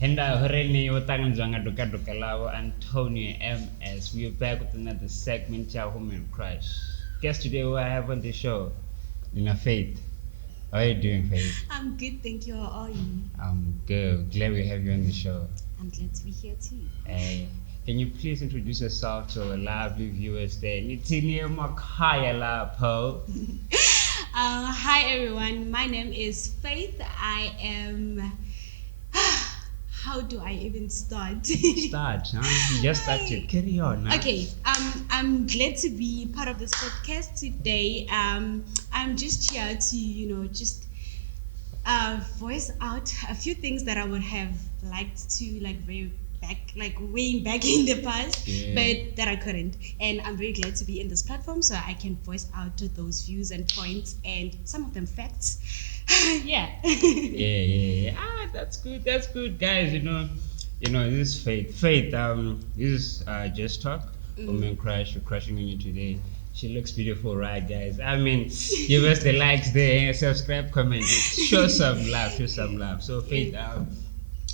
Henda Horeni Otanjanga Duka Duka Lao Antonio MS. We are back with another segment of WomenCrush. Guest today who I have on the show, Lina Faith. How are you doing, Faith? I'm good, thank you. How are you? I'm good. Glad we have you on the show. I'm glad to be here too. Hey, can you please introduce yourself to our lovely viewers there? Nitini Makaya Lapo. Hi everyone, my name is Faith. I am. How do I even start? Start, huh? You just started. Carry on. Huh? Okay, I'm glad to be part of this podcast today. I'm just here to, just voice out a few things that I would have liked to way back in the past, but that I couldn't. And I'm very glad to be in this platform so I can voice out those views and points and some of them facts. Yeah. Yeah. That's good, guys. This is Faith. Faith, this is Just Talk. WomenCrush, we're crushing on you today. She looks beautiful, right, guys? I mean, give us the likes there, subscribe, comment, show some love. So, Faith,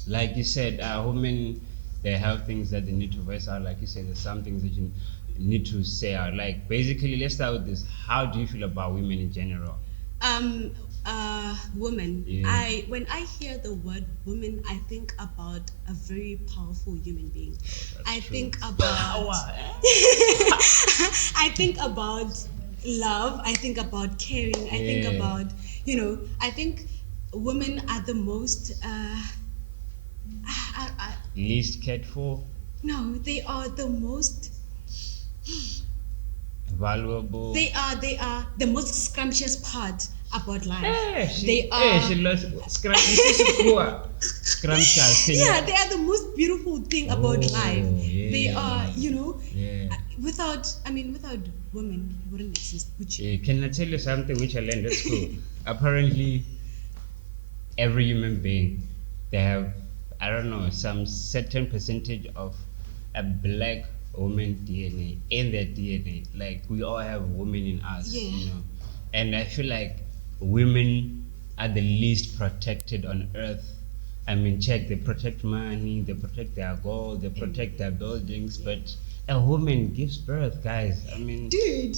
like you said, women, they have things that they need to voice out. Like you said, there's some things that you need to say out. Like, basically, let's start with this. How do you feel about women in general? Woman. Yeah. When I hear the word woman, I think about a very powerful human being. I think about I think about love. I think about caring. I think about I think women are the most Least cared for? no, they are the most Valuable? they are the most scrumptious part about life. She lost scrumptious. Yeah, they are the most beautiful thing about life. Yeah. They are, Yeah. without women, it wouldn't exist. Can I tell you something which I learned at school? Apparently, every human being, they have, I don't know, some certain percentage of a black woman DNA in their DNA. Like, we all have women in us, And I feel like women are the least protected on earth. I mean, check, they protect money, they protect their gold, they protect their buildings, but a woman gives birth, guys. I mean, dude,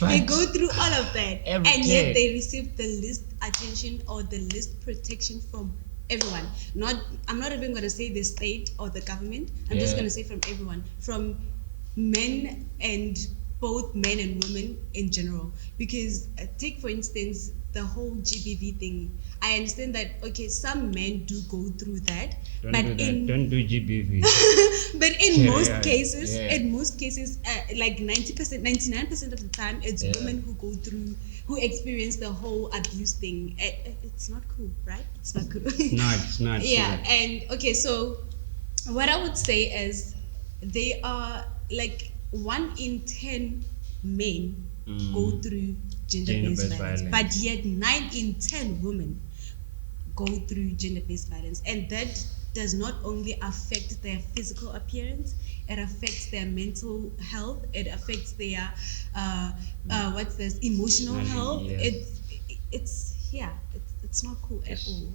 they go through all of that, and yet they receive the least attention or the least protection from everyone. I'm not even going to say the state or the government. I'm just going to say from everyone, from men and both men and women in general. Because take for instance the whole GBV thing. I understand that some men do go through that, don't do GBV. but in most cases, like 90%, 99% of the time, it's women who experience the whole abuse thing. It's not cool, right? It's not cool. It's not. Yeah, and so what I would say is they are like 1 in 10 men go through gender-based violence, but yet 9 in 10 women go through gender-based violence, and that does not only affect their physical appearance, it affects their mental health, it affects their emotional health. It's not cool at all.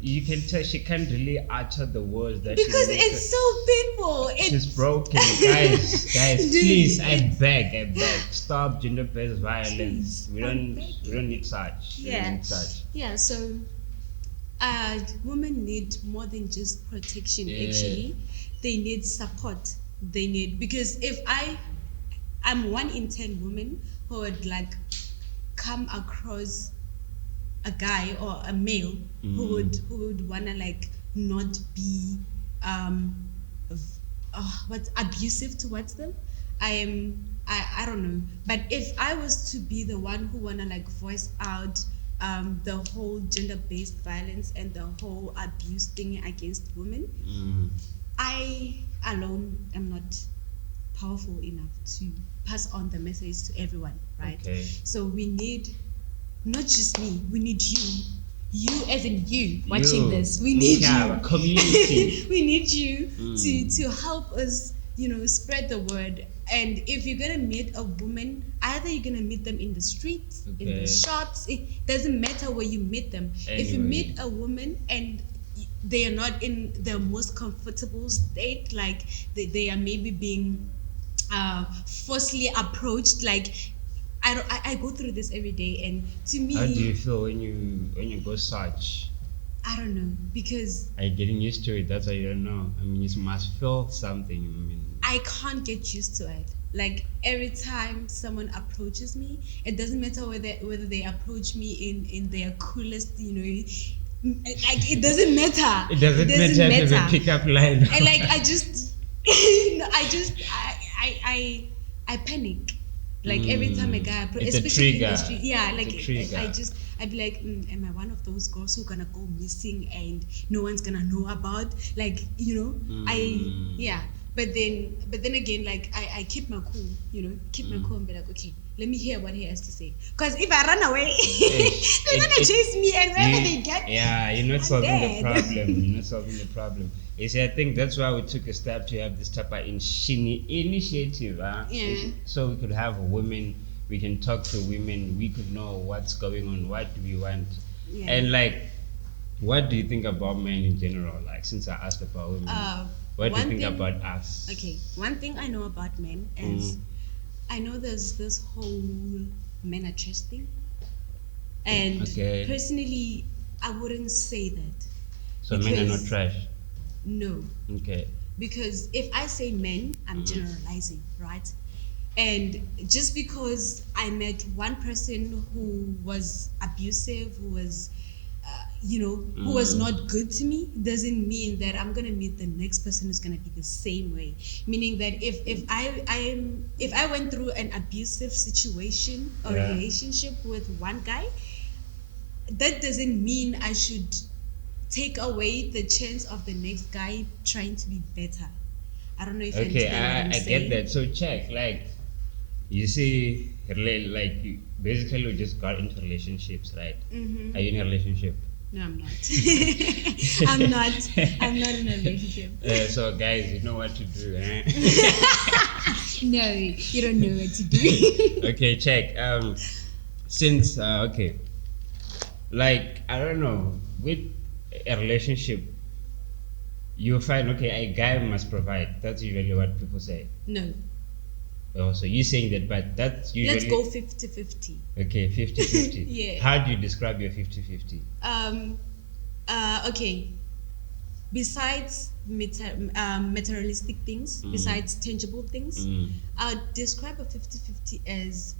You can tell she can't really utter the words that because it's so painful. She's broken, guys. Dude, please, I beg, stop gender-based violence. We don't need such. Yeah. So, women need more than just protection. Actually, they need support. Because if I'm 1 in 10 women who would come across a guy or a male who would wanna not be abusive towards them. I don't know, but if I was to be the one who wanna voice out the whole gender-based violence and the whole abuse thing against women, I alone am not powerful enough to pass on the message to everyone, right? So we need not just me, we need you as in you watching this. We need you, community. we need you to help us spread the word And if you're gonna meet a woman, either you're gonna meet them in the streets, in Okay. the shops. It doesn't matter where you meet them. If you Anyway. meet a woman and they are not in their most comfortable state, like they are maybe being forcefully approached, like I go through this every day, and to me, How do you feel when you go search? I don't know, because Are you getting used to it? That's why you don't know. I mean, you must feel something. I mean, I can't get used to it. Like every time someone approaches me, it doesn't matter whether they approach me in their coolest, like it doesn't matter. it doesn't matter if it's a pickup line. And like I just, I panic. Like every time a guy, It's a especially in trigger. the street, yeah, It's like a trigger. I'd be like, am I one of those girls who gonna go missing and no one's gonna know about? Like, yeah. But then again, like I keep my cool, keep my cool and be like, okay, let me hear what he has to say. Because if I run away, they're gonna chase me, and wherever they get, yeah, you're not I'm solving the dead. problem. You're not solving the problem. You see, I think that's why we took a step to have this type of initiative. Yeah. So we could have women, we can talk to women, we could know what's going on, what do we want. Yeah. And like, what do you think about men in general? Like, since I asked about women, what do you one think thing- about us? Okay, one thing I know about men is I know there's this whole men are trash thing, and Okay. personally, I wouldn't say that. So men are not because- trash. No, Okay. because if I say men, I'm generalizing, right? And just because I met one person who was abusive, who was, who was not good to me, doesn't mean that I'm gonna meet the next person who's gonna be the same way. Meaning that if I went through an abusive situation or Yeah. relationship with one guy, that doesn't mean I should take away the chance of the next guy trying to be better. I don't know if you Okay, understand what I'm I saying. get that. So check, like, you see, like, you basically we just got into relationships, right? Mm-hmm. Are you in a relationship? No, I'm not. I'm not in a relationship. So guys, you know what to do, eh? No, you don't know what to do. Okay, check. Since okay, like I don't know, with a relationship, you find okay, a guy must provide. That's usually what people say. No. Oh, so you're saying that, but that's usually Let's go 50-50. okay, 50-50. Yeah. How do you describe your 50-50? Okay. Besides materialistic things, besides tangible things, I'd describe a 50-50 as,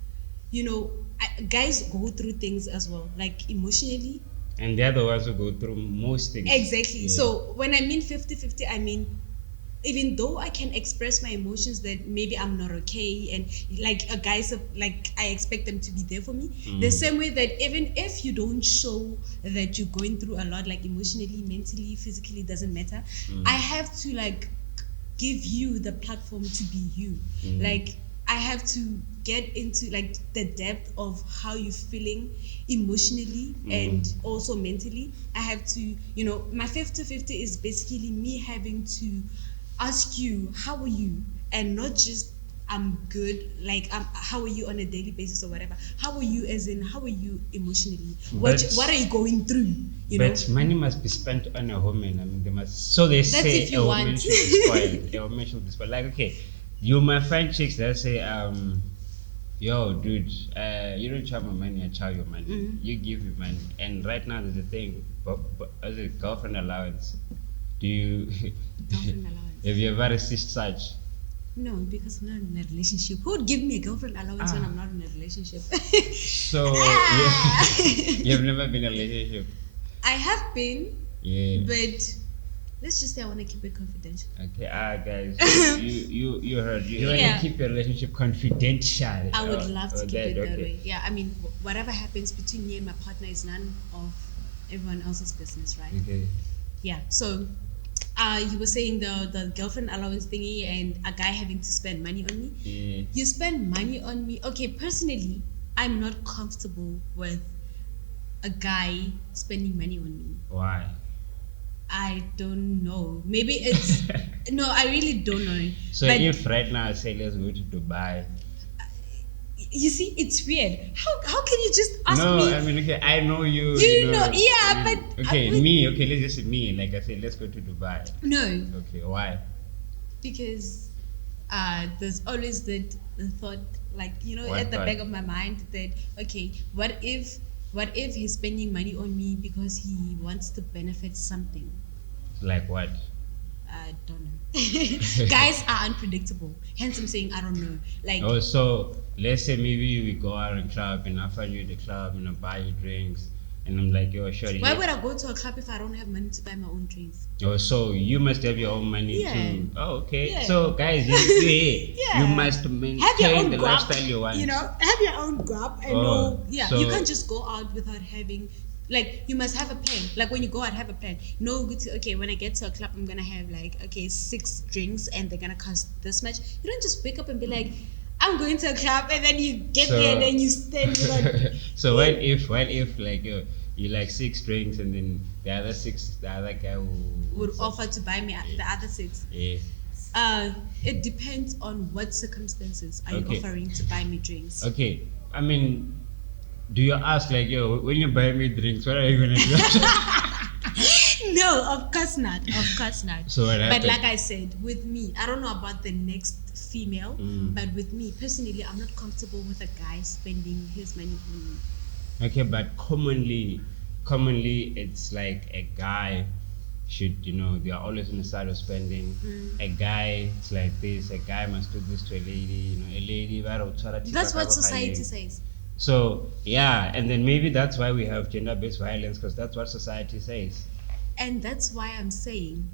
guys go through things as well, like emotionally. And they're the ones who go through most things. Exactly. Yeah. So when I mean 50-50, I mean, even though I can express my emotions that maybe I'm not okay, and like a guy's like I expect them to be there for me, the same way that even if you don't show that you're going through a lot, like emotionally, mentally, physically, doesn't matter, I have to like give you the platform to be you. Like I have to get into like the depth of how you're feeling emotionally and also mentally. I have to, my 50-50 is basically me having to ask you, how are you? And not just I'm good, like how are you on a daily basis or whatever. How are you as in how are you emotionally? What are you going through? But money must be spent on a woman. I mean, they must. So they That's say if you a woman want. should be spoiled. A woman should be spoiled. Like, okay, you might find chicks that say, yo, dude, you don't charge my money, I charge your money. You give me money. And right now there's a thing, but as a girlfriend allowance. Do you Girlfriend allowance. have you ever received such? No, because I'm not in a relationship. Who would give me a girlfriend allowance when I'm not in a relationship? So you've never been in a relationship? I have been, Yeah. but let's just say I want to keep it confidential. Okay, guys, you heard. You want Yeah. to keep your relationship confidential. I would love to Oh, keep it that okay. way. Yeah, I mean, whatever happens between me and my partner is none of everyone else's business, right? Okay. Yeah. So, you were saying the girlfriend allowance thingy and a guy having to spend money on me. Yeah. You spend money on me. Okay, personally, I'm not comfortable with a guy spending money on me. Why? I don't know. Maybe it's no. I really don't know. So but if right now I say let's go to Dubai. you see, it's weird. How can you just ask No, me? I mean, okay, I know you. You know, yeah, I mean, but okay, I would- me. Okay, let's just say me. Like I said, let's go to Dubai. No, Okay, why? because there's always the thought, like, you know, What at the thought? back of my mind that, okay, what if he's spending money on me because he wants to benefit something? Like what? I don't know. Guys are unpredictable. Hence, I'm saying I don't know. Like, Oh, so let's say maybe we go out in club and I find you at the club and I buy you drinks and I'm like, yo, shorty. why would I go to a club if I don't have money to buy my own drinks? Oh, so you must have your own money Yeah. too. Oh, okay. Yeah. So guys, you Yeah. must Have your maintain own the grab, lifestyle you want. you know, have your own grab and Oh, no, yeah, you so- can't just go out without having, like, you must have a plan. Like, when you go out, have a plan. No, okay, when I get to a club, I'm gonna have like, okay, 6 drinks and they're gonna cost this much. You don't just wake up and be like, I'm going to a club, and then you get So- there and then you stand like, So what if like you like 6 drinks and then the other guy would offer to buy me the other 6. Yeah. It depends on what circumstances are you Okay. offering to buy me drinks. Okay. I mean, do you ask like, yo, when you buy me drinks, what are you gonna do? No, of course not. Of course not. So what But happened? like I said, with me, I don't know about the next female, Mm. but with me personally, I'm not comfortable with a guy spending his money on me. Okay, but commonly it's like a guy should, they are always on the side of spending. A guy, it's like this, a guy must do this to a lady, a lady. That's what society says. So yeah, and then maybe that's why we have gender-based violence, because that's what society says. And that's why I'm saying,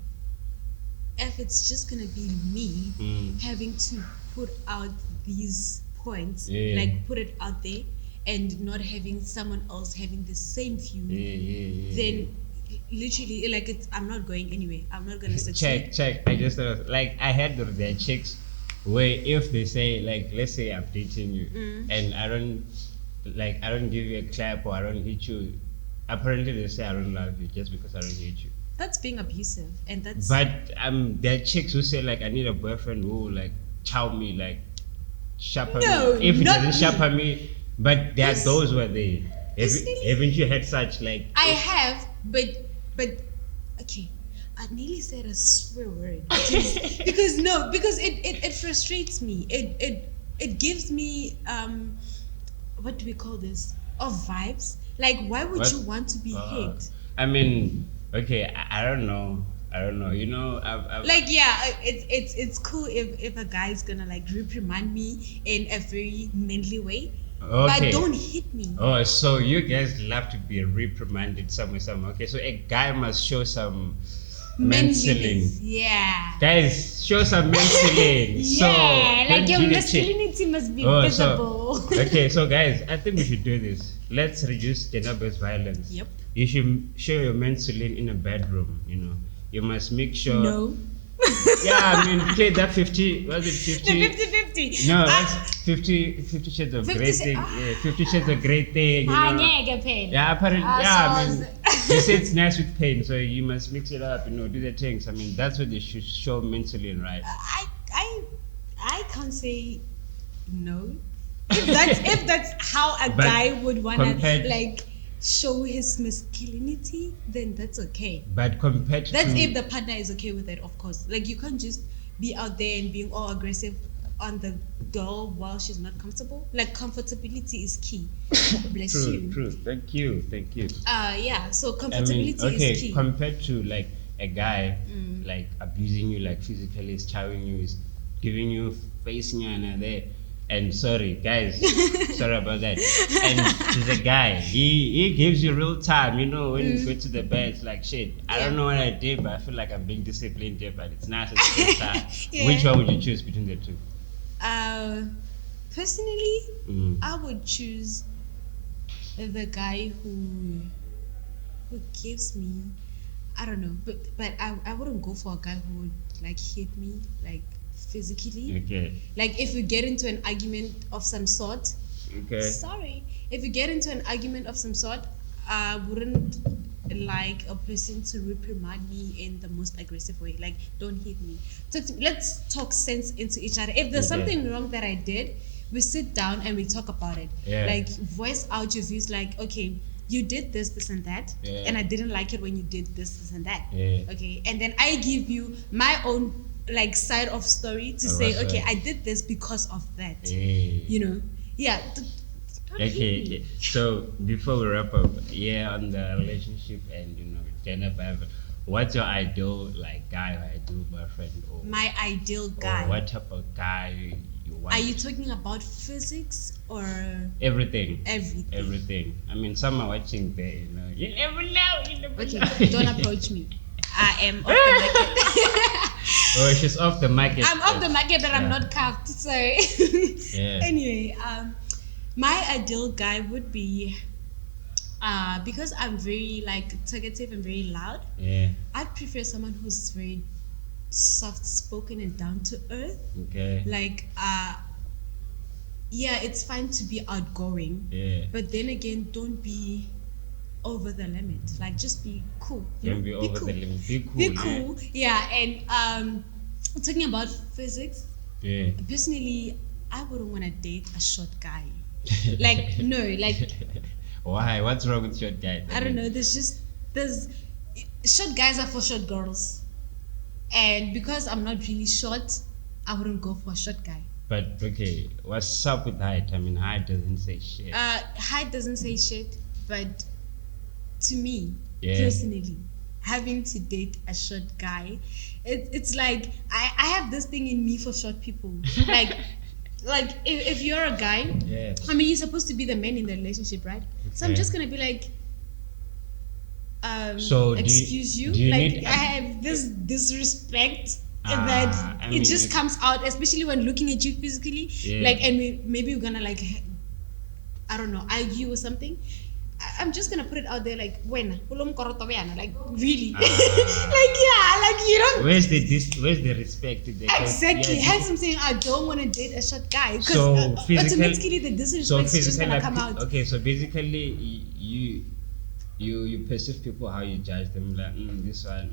if it's just gonna be me Mm. having to put out these points, Yeah. like put it out there, and not having someone else having the same view, Yeah. then literally, like, I'm not going anywhere. I'm not gonna succeed. check. I just thought, like, I had there are chicks where if they say, like, let's say I'm dating you and I don't give you a clap or I don't hit you, apparently they say I don't love you just because I don't hit you. That's being abusive, and that's But there are chicks who say, like, I need a boyfriend who will, like, chow me, like, shapa No, me. If he not doesn't me. shapa me, but there are Yes. those where they Personally- haven't you had such, like, I have, but okay, I nearly said a swear word because it frustrates me. It gives me what do we call this? Of vibes. Like, why would What? you want to be hit? I mean, okay, I don't know. I've Like, yeah, it's cool if a guy's gonna like reprimand me in a very manly way, Okay. but don't hit me. Oh, so you guys love to be reprimanded somewhere. Okay, so a guy must show some menceling. Manliness, yeah. Guys, show some menceling. Yeah, so like your don't be the chick. masculinity must be Oh, visible. Okay, so guys, I think we should do this. Let's reduce gender-based violence. Yep. You should show your menceling in a bedroom. You must make sure. No. Yeah, I mean, play that 50. Was it 50? The 50-50. No, that's 50 shades of 50 great sh- thing. Yeah, 50 shades of great thing. Yeah, apparently, I mean, they say it's nice with pain, so you must mix it up, do the things. I mean, that's what they should show mentally, right? I can't say no. If that's how a But guy would wanna compared- like show his masculinity, then that's okay. But compared to. That's if the partner is okay with it, of course. Like, you can't just be out there and being all aggressive on the girl while she's not comfortable. Like, comfortability is key. Bless you. True. Thank you. Yeah. So I mean, comfortability okay, is key. compared to like a guy like abusing you, like physically, is chowing you, is giving you facing you and there. And sorry, guys, sorry about that. And to the guy, he gives you real time, when you go to the bed, it's like shit. I don't know what I did, but I feel like I'm being disciplined there, but it's nice at the same time. Yeah. Which one would you choose between the two? Personally, Mm. I would choose the guy who gives me, I don't know, but I wouldn't go for a guy who would like hit me like physically. Okay. Like, if we get into an argument of some sort, Okay. sorry, if we get into an argument of some sort, I wouldn't like a person to reprimand me in the most aggressive way. Like, don't hit me. Let's talk sense into each other. If there's Okay. something wrong that I did, we sit down and we talk about it. Yeah. Like, voice out your views. Like, okay, you did this, and that, Yeah. and I didn't like it when you did this, and that. Yeah. Okay, and then I give you my own like side of story to say, Right. okay, I did this because of that. Yeah. You know, yeah. Don't hit Okay, me. okay. So before we wrap up, on the relationship and gender bias, what's your ideal like guy or ideal boyfriend or My ideal guy. or what type of guy you want? Are you talking about physics or Everything. everything? Everything. I mean, some are watching there, You never know. You never Okay, know. don't approach me. I am off the market. Oh, she's off the market. I'm off the market, but I'm Yeah. not cuffed. So Yeah. anyway, my ideal guy would be because I'm very like talkative and very loud. Yeah. I'd prefer someone who's very soft spoken and down to earth. Okay. Like yeah, it's fine to be outgoing, Yeah. but then again, don't be over the limit. Like, just be cool. you Don't know? be over cool. the limit. Be cool. Be cool. Yeah, and talking about physics, Yeah. personally, I wouldn't want to date a short guy. Like, no, like, Why? What's wrong with short guys? I don't know. There's short guys are for short girls, and because I'm not really short, I wouldn't go for a short guy. But okay, what's up with height? I mean, height doesn't say shit. Height doesn't say shit, but to me, Yeah. personally, having to date a short guy, it's like I have this thing in me for short people. Like if you're a guy, Yeah. I mean, you're supposed to be the man in the relationship, right? So I'm Okay. just gonna be like, So do you- excuse you, do you like need- I have this disrespect Ah, that I it mean, just it- comes out, especially when looking at you physically. Yeah. Like, and maybe we're gonna like, I don't know, argue or something. I'm just gonna put it out there, like, when like really, Ah. like, yeah, like, you don't. Where's the respect? Exactly. Yeah, Hence, I'm saying I don't want to date a short guy because So automatically the disrespect is just gonna come out. Okay, so basically you perceive people how you judge them, like this one.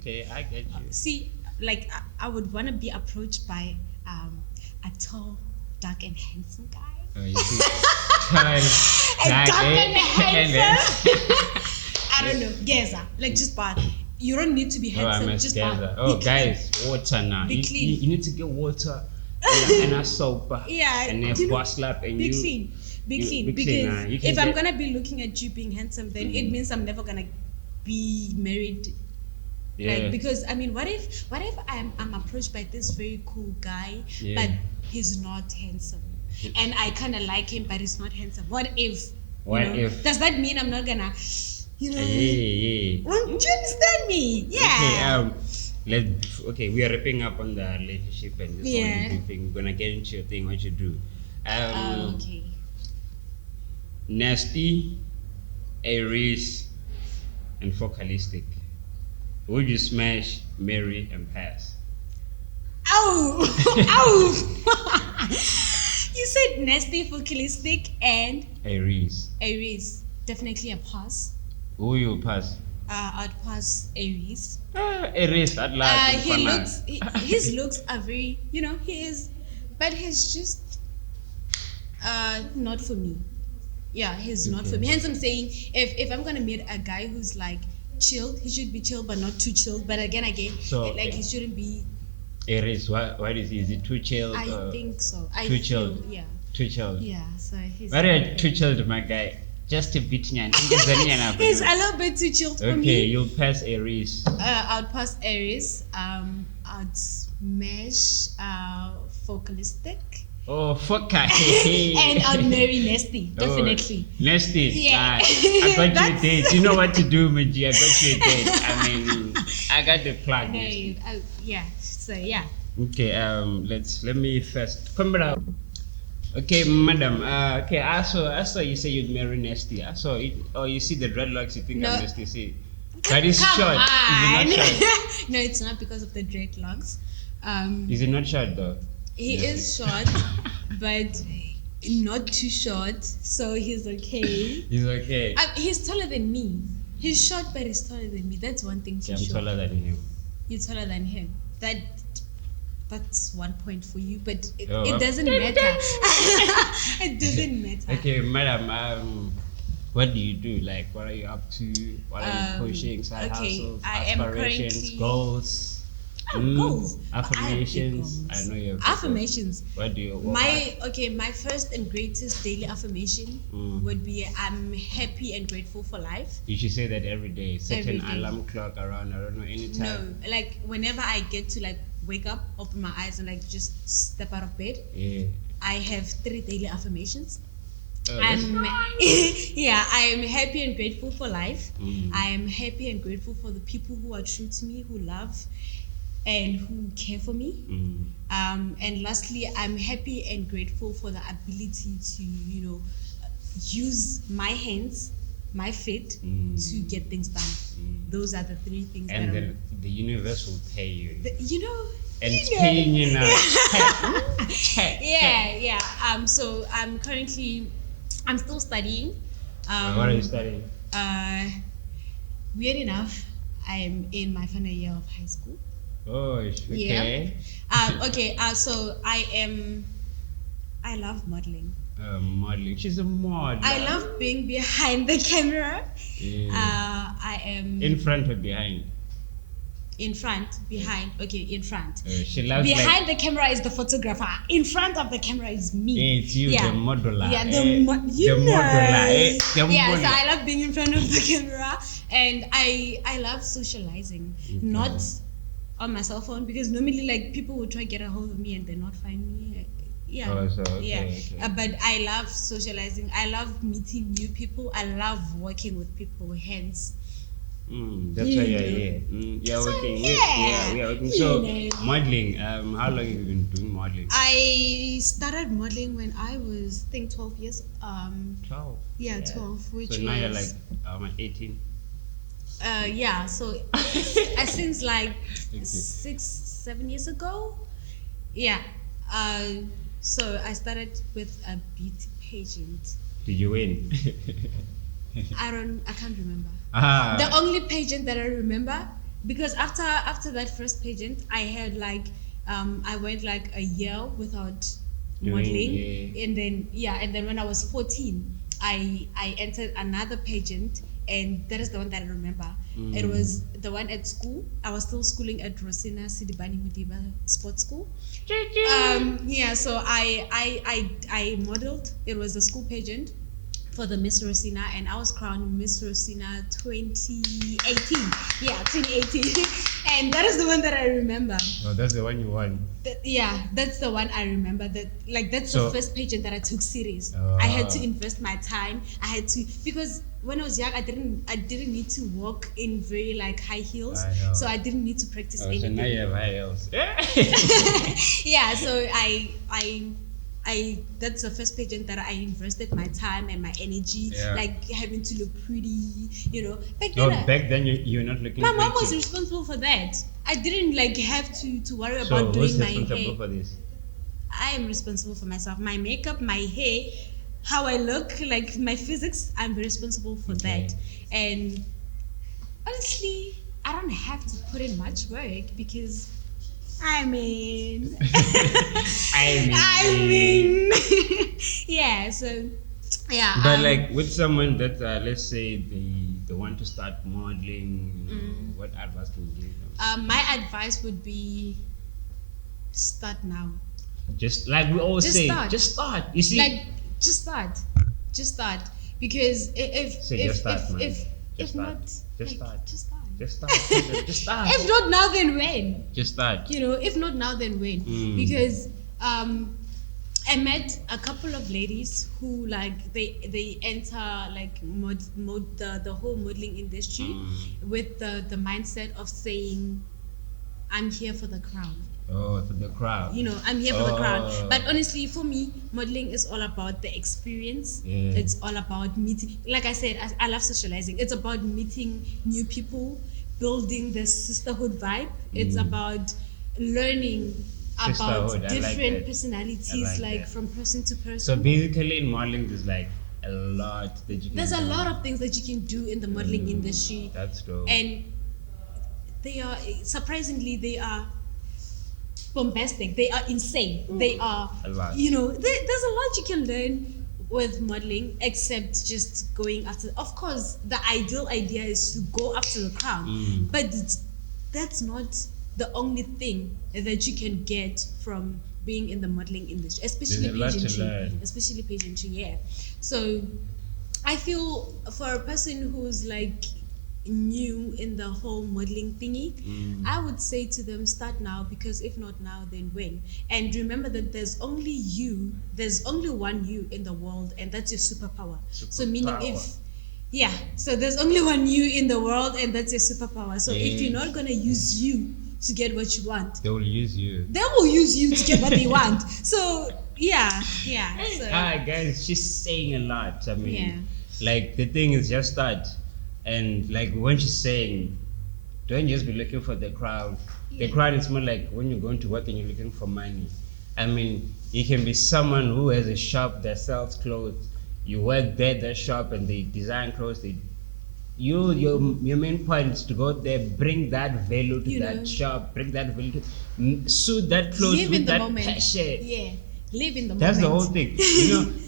Okay, I get you. See, like I would want to be approached by a tall, dark, and handsome guy. You see, tall, And dark, dark and and handsome. I don't know, Geza. Like, just bath. You don't need to be Oh, I handsome. must Just gather. bath. Oh, Be clean. guys, water now. Be You, clean. you need to get water and a soap. Yeah, And then you know, wash up and Be you. clean. Be you- clean. be Because clean, you can if I'm get- gonna be looking at you being handsome, then it means I'm never gonna be married. Yeah. Like, because I mean, what if I'm approached by this very cool guy, Yeah. but he's not handsome, and I kind of like him, but he's not handsome. What if? What you know, if? Does that mean I'm not gonna? You know? Yeah. Well, do you understand me? Yeah. Okay, we are wrapping up on the relationship and this Yeah. whole thing. We're gonna get into your thing, what you do. Okay. Nasty, Aries, and focalistic. Would you smash, marry, and pass? Ow! Ow! You said nasty, focalistic, and Aries. Aries. Definitely a pass. Who you pass? I'd pass Aries. Aries at last. His looks are very, he is, but he's just not for me. Yeah, he's not for me. Hence, I'm saying if I'm gonna meet a guy who's like chilled, he should be chilled but not too chilled. But again, So, like, he shouldn't be. Aries, what is he? Is it too chilled? I think so. I too feel, chilled. yeah, Too chilled. yeah. So he's. Why are you too chilled, my guy? Just a bit nyan. He's a little bit too chilled for Okay, me. you'll pass Aries. I'd pass Aries. I'd smash focalistic. Oh, fuck. And I'd marry Nasty, Oh, definitely. Nasty. Yeah. I got you a That's- date. You know what to do, Maji. I got you a date. I mean, I got the plug. No, yeah. So yeah. Okay, let me first come back. Okay, madam. Okay, I saw you say you'd marry Nasty. I saw it. Oh, you see the dreadlocks, you think No. I'm Nasty. See, that is Come short. on. Is it not short? No, it's not because of the dreadlocks. Is it not short though? He is short, but not too short, so he's okay. He's okay. He's taller than me. He's short, but he's taller than me. That's one thing for I'm sure. taller than him. You're taller than him. That's 1 point for you, but it Oh. doesn't matter. It doesn't matter. Okay, madam. What do you do? Like, what are you up to? What are you pushing? Side okay, hustles, I am aspirations, currently- goals. Goals. But I have big Affirmations. goals. I know you have big Affirmations. goals. What do you? My first and greatest daily affirmation would be I'm happy and grateful for life. You should say that every day. Set Every an day. alarm clock around. I don't know any No, time. like whenever I get to like wake up, open my eyes, and like just step out of bed, Yeah. I have 3 daily affirmations. That's Yeah, I am happy and grateful for life. Mm. I am happy and grateful for the people who are true to me, who love and who care for me. And lastly, I'm happy and grateful for the ability to, use my hands, my feet to get things done. Those are the 3 things And that then the universe will pay you. And it's paying you now. Yeah. So I'm still studying. What are you studying? Weird enough, I'm in my final year of high school. Oh, okay. So I love modeling. Modeling. She's a model. I love being behind the camera. Yeah. I am In front or behind? in front, behind. Okay, in front. She loves Behind the camera is the photographer. In front of the camera is me. It's you, the modeler. Yeah, the modeler. The Yeah, model. so I love being in front of the camera, and I love socializing, not on my cell phone, because normally like people will try to get a hold of me and then not find me. Yeah, Oh, so, okay, yeah. okay. But I love socializing. I love meeting new people. I love working with people. Hence, That's why you're here. You're working. We are working. So, modeling. How long have you been doing modeling? I started modeling when I was, I think, 12 years. 12. Yeah, 12. Which So now you're like 18. Yeah. So since like 6-7 years ago. Yeah. So I started with a beauty pageant. Did you win? I can't remember. Ah. The only pageant that I remember, because after that first pageant, I had like I went like a year without modeling, and then when I was 14, I entered another pageant, and that is the one that I remember. It was the one at school. I was still schooling at Rosina Sidibani Mudiba Sports School. So I modeled. It was a school pageant for the Miss Rosina, and I was crowned Miss Rosina 2018. Yeah, 2018. And that is the one that I remember. Oh, that's the one you won. That's the one I remember. That's the first pageant that I took serious. Oh. I had to invest my time. I had to, because when I was young, I didn't need to walk in very like high heels, so I didn't need to practice anything. So now you have high heels. Yeah, so I that's the first pageant that I invested my time and my energy, like having to look pretty, Back then you're not looking. My mom pretty. was responsible for that. I didn't like have to worry So about who's doing my responsible hair. for this? I am responsible for myself, my makeup, my hair, how I look, like my physics. I'm responsible for that. And honestly, I don't have to put in much work because I mean, yeah. So, yeah. But like with someone that let's say they want to start modeling, what advice can you give them? My advice would be start now. Just like we always say, start. just start. You see, Like just start, because just start. If not if not now, then when? Just start. If not now, then when? Because I met a couple of ladies who like they enter like the whole modeling industry with the mindset of saying, I'm here for the crown. Oh, for the crowd. I'm here for the crown. But honestly, for me, modeling is all about the experience. Yeah. It's all about meeting. Like I said, I love socializing. It's about meeting new people, building the sisterhood vibe. It's about learning about Sisterhood, I like different that. personalities, I like that. from person to person. So basically, in modeling, there's like a lot that you can There's a do. lot of things that you can do in the modeling industry, That's dope. and they are surprisingly they are bombastic. They are insane. They are, A lot. there's a lot you can learn with modeling, except just going after. Of course, the ideal idea is to go after the crown, but that's not the only thing that you can get from being in the modeling industry, especially There's a lot to pageantry. learn. Especially pageantry, yeah. So I feel for a person who's like new in the whole modeling thingy, I would say to them, start now, because if not now, then when? And remember that there's only one you in the world, and that's your superpower. So meaning so there's only one you in the world, and that's your superpower. So if you're not gonna use you to get what you want, They will use you. they will use you to get what they want. So so, Guys, she's saying a lot. I mean, Yeah. like the thing is just start, and like when she's saying, don't just be looking for the crowd. The crowd is more like when you're going to work and you're looking for money. I mean, you can be someone who has a shop that sells clothes. You work there, that shop, and they design clothes. Your main point is to go there, bring that value to that shop, bring that value to suit that clothes live with in the that moment. passion. Yeah, live in the That's the moment. whole thing.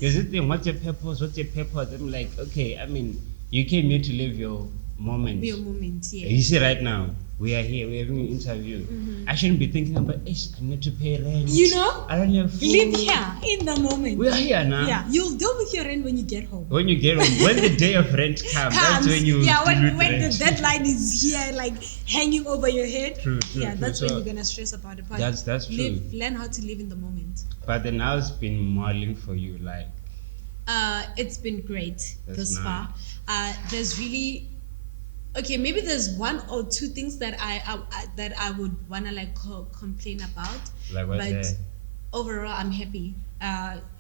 There's this thing, what's your purpose? What's your purpose? I'm like, okay, I mean, you came here to live your moment. Your moment, yeah. You see, right now, we are here, we're having an interview. I shouldn't be thinking about, I need to pay rent. I don't have food. Live here in the moment. We are here now. Yeah, you'll deal with your rent when you get home. When you get home, when the day of rent comes, that's when you deal when with the rent. deadline is here, like hanging over your head. True, That's when So you're gonna stress about it. But that's true. Learn how to live in the moment. But then how's been modeling for you? Like, It's been great That's thus nice. far. There's really maybe there's one or two things that I would wanna like complain about. Like what's but that? overall, I'm happy.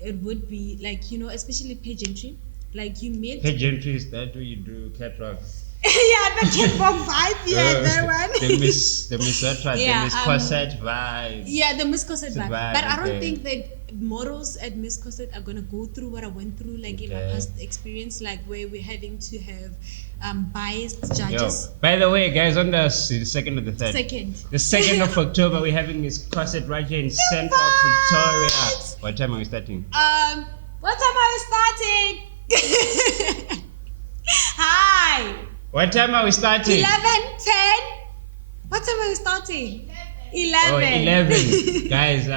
It would be like, especially pageantry. Like you made Pageantry, is that what you do? Catwalk. the catwalk vibe, that one. the miss what right? Yeah, the miss corset vibe. Yeah, the Miss Corset vibe. vibe, But I don't okay. think that models at Miss Corset are gonna go through what I went through, like in my Okay. past experience, like where we're having to have biased Yo, judges. by the way, guys, on the second or the third? Second. The 2nd of October, we're having Miss Corset right here in Central Pretoria. What time are we starting? What time are we starting? Hi. What time are we starting? 11, 10. What time are we starting? 11. Oh, 11. Guys,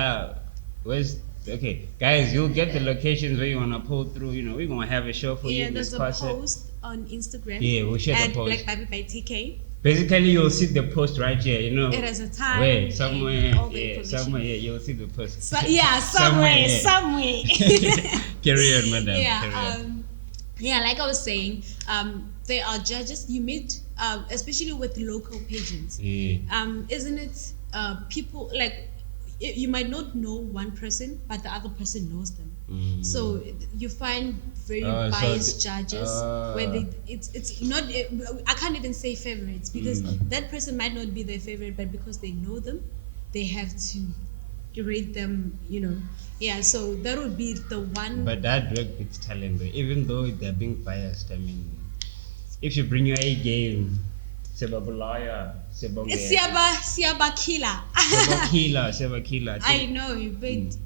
okay, guys, you'll get the locations where you want to pull through. We're going to have a show for you, Miss There's a Corset. post on Instagram. Yeah, we'll share the at post. BlackBabie by TK. Basically, you'll see the post right here, It has a time. Where? and Somewhere, all the information. somewhere, you'll see the post. Somewhere. Carry on, madam. Yeah, Carry on. like I was saying, there are judges you meet, especially with local pageants. Yeah. Isn't it? People like you might not know one person, but the other person knows them. So you find very So biased judges where it's not. I can't even say favorites because that person might not be their favorite, but because they know them, they have to rate them. Yeah. So that would be the one. But that work with talent, though. Even though they're being biased, I mean, if you bring your A game, Sebabulaya, Siabakila. Sebakila. I know, but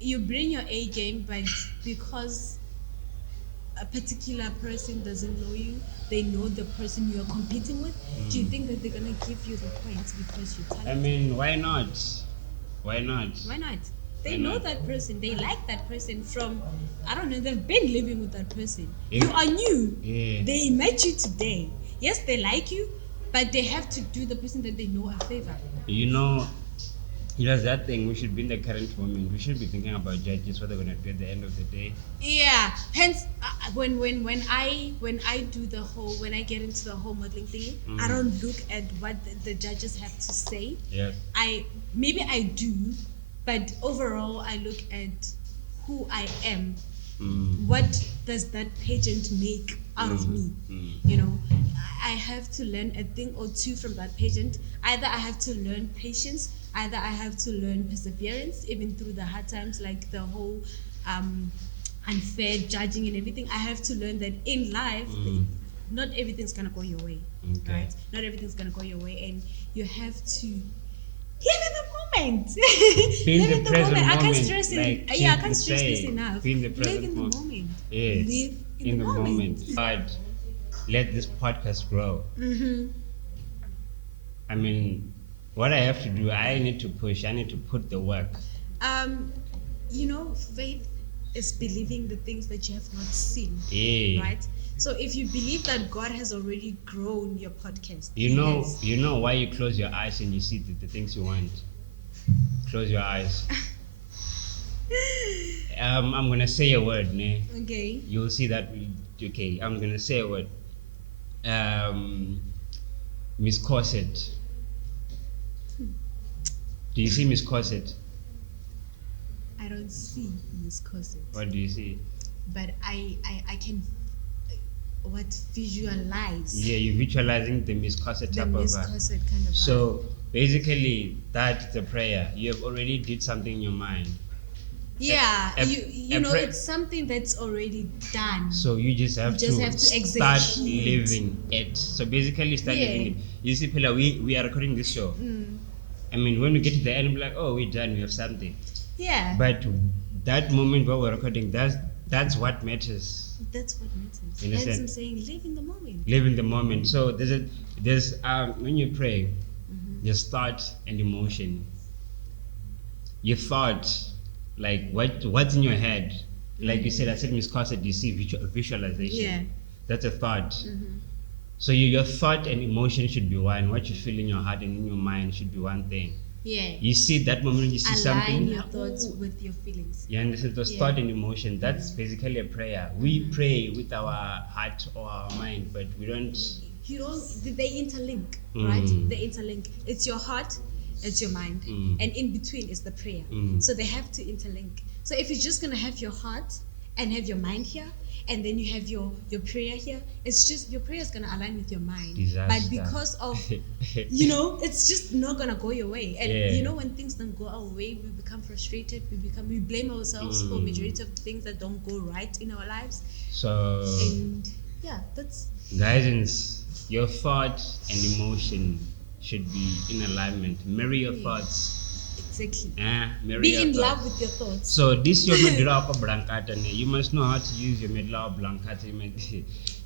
you bring your A game, but because a particular person doesn't know you, they know the person you're competing with. Do you think that they're gonna give you the points because you're talented? I mean, why not? Why not? Why not? They Why know not? that person. They like that person from, I don't know, they've been living with that person. Yeah. You are new. Yeah. They met you today. Yes, they like you, but they have to do the person that they know a favor. There's that thing, we should be in the current moment. We should be thinking about judges, what they're going to do at the end of the day. Yeah. Hence, when I do the whole, when I get into the whole modeling thing, I don't look at what the judges have to say. Yes. Maybe I do, but overall I look at who I am. What does that pageant make out of me? I have to learn a thing or two from that pageant. Either I have to learn patience, either I have to learn perseverance, even through the hard times, like the whole unfair judging and everything. I have to learn that in life, not everything's gonna go your way, right? Not everything's gonna go your way, and you have to live in the moment. Be in Live the in the present moment. I can't moment, stress it. like Yeah, I Keith can't was stress this saying. enough. Be in the Live present in the moment. moment. Yes. Live In the moment. God, let this podcast grow. I mean, what I have to do, I need to push. I need to put the work. Faith is believing the things that you have not seen, Yeah. right? So if you believe that God has already grown your podcast, You know why you close your eyes and you see the things you want. Close your eyes. I'm gonna say a word, ne? Okay. You'll see that. Okay, I'm gonna say a word. Miss Corset. Do you see Miss Corset? I don't see Miss Corset, What do you see? but I can visualize Yeah, you're visualizing the Miss Corset the type Miss of. Corset kind of vibe. So basically, that's the prayer. You have already did something in your mind. yeah, a- you a know, pra- it's something that's already done. So you just have You just to have to start execute. living it. So basically, start Yeah. living it. You see, Pila, we are recording this show. I mean, when we get to the end, we're like, oh, we're done. We have something. Yeah, But that moment where we're recording, that's what matters. that's what matters. In a Hence, sense. I'm saying live in the moment. Live in the moment. So there's when you pray, there's thought and emotion. Your thought, like what's in your head, like you said, I said Miss Corset, you see visualization. Yeah. That's a thought. So your thought and emotion should be one. What you feel in your heart and in your mind should be one thing. Yeah. You see that moment when you see Align something. your thoughts with your feelings. You understand? Those Yeah. thought and emotion. That's basically a prayer. We pray with our heart or our mind, but we don't. They interlink, right? They interlink. It's your heart, it's your mind, and in between is the prayer. So they have to interlink. So if you're just gonna have your heart and have your mind here, and then you have your prayer here, it's just your prayer is gonna align with your mind. Disaster. But because of it's just not gonna go your way. And Yeah. when things don't go our way, we become frustrated. We blame ourselves for majority of the things that don't go right in our lives. So, And yeah, that's guidance, your thought and emotion should be in alignment. Marry your thoughts. exactly. Marry Be your in thoughts. love with your thoughts. So this your medulla oblongata. You must know how to use your medulla oblongata.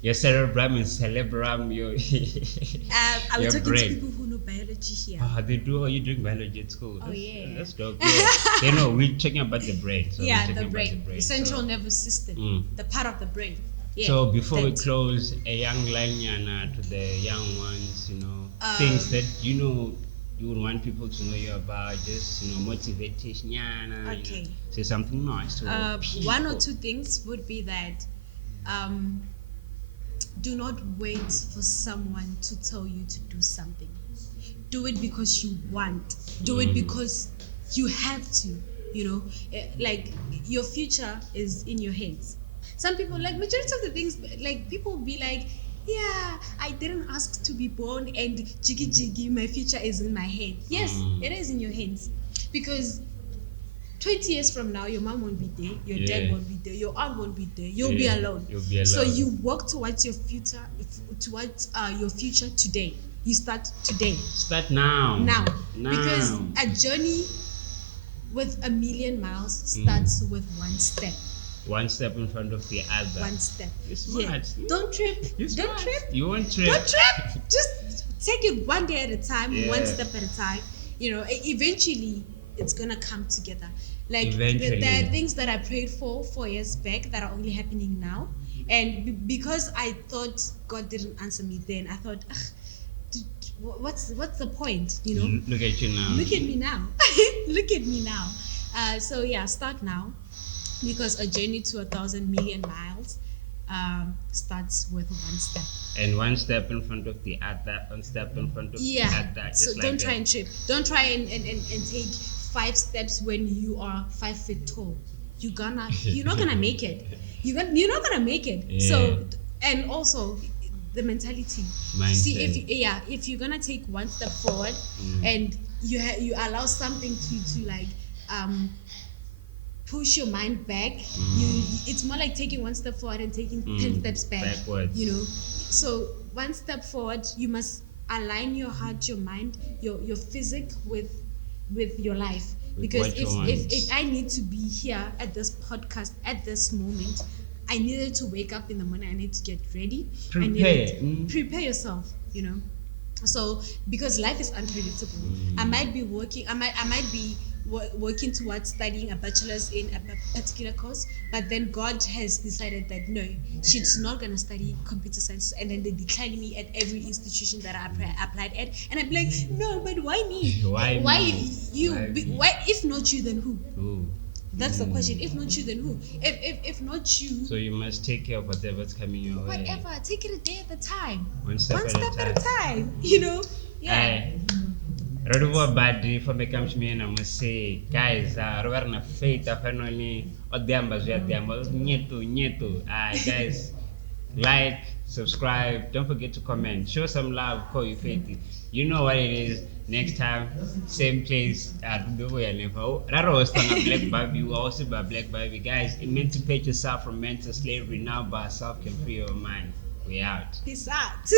Your cerebrum and cerebrum. Your I was your talking brain. to people who know biology here. They do. Are you doing biology at school? Oh, yeah. That's dope. Yeah. They know we're talking about the brain. So Yeah, we're the talking about brain, the central So- nervous system, the part of the brain. Yeah, So before we that. close, a young line to the young ones, things that you would want people to know you about, just motivation. Okay. Say something nice to people. One or two things would be that do not wait for someone to tell you to do something. Do it because you want. Do it because you have to. Like your future is in your hands. Some people, like majority of the things, like people will be like, yeah, I didn't ask to be born and jiggy jiggy, my future is in my hand. Yes, it is in your hands. Because 20 years from now, your mom won't be there, your dad won't be there, your aunt won't be there, you'll be alone. You'll be alone. So you work towards your future, today. You start today. Start now. Now. Because a journey with a million miles starts with one step. One step in front of the other. One step. You're smart. Don't trip. You're Don't smart. trip. You won't trip. Don't trip. Just take it one day at a time, Yeah. one step at a time. Eventually it's gonna come together. Like Eventually. there are things that I prayed for 4 years back that are only happening now, and because I thought God didn't answer me then, I thought, what's the point? Look at you now. Look at me now. Look at me now. So yeah, start now, because a journey to 1,000 million miles starts with one step. And one step in front of the other, one step in front of the other. Just So like don't that. try and trip. Don't try and take 5 steps when you are 5 feet tall. You're not gonna make it. You're not gonna make it. Yeah. So, and also the mentality. Mindset. See, if you're gonna take one step forward and you allow something to like push your mind back. It's more like taking one step forward and taking 10 steps backwards. So one step forward, you must align your heart, your mind, your physic with your life. Because what you if I need to be here at this podcast at this moment, I needed to wake up in the morning. I need to get ready. Prepare yourself. So because life is unpredictable, I might be working. I might be working towards studying a bachelor's in a particular course, but then God has decided that no, she's not gonna study computer science, and then they decline me at every institution that I applied at, and I'm like, no, but why me? Why you? me? Why if not you, then who? Ooh. That's the question. If not you, then who? If not you, So you must take care of whatever's coming your way. whatever. Take it a day at a time. One step at a time. Yeah. Roduwa badri for me comes me and I must say, guys, Rovarna faith finally Odamba Nyetu. Guys, like, subscribe, don't forget to comment, show some love, call you faith. You know what it is. Next time, same place at the way I live. That was BlackBabie, we also by BlackBabie. Guys, emancipate yourself from mental slavery now by self can free your mind. We out. Peace out.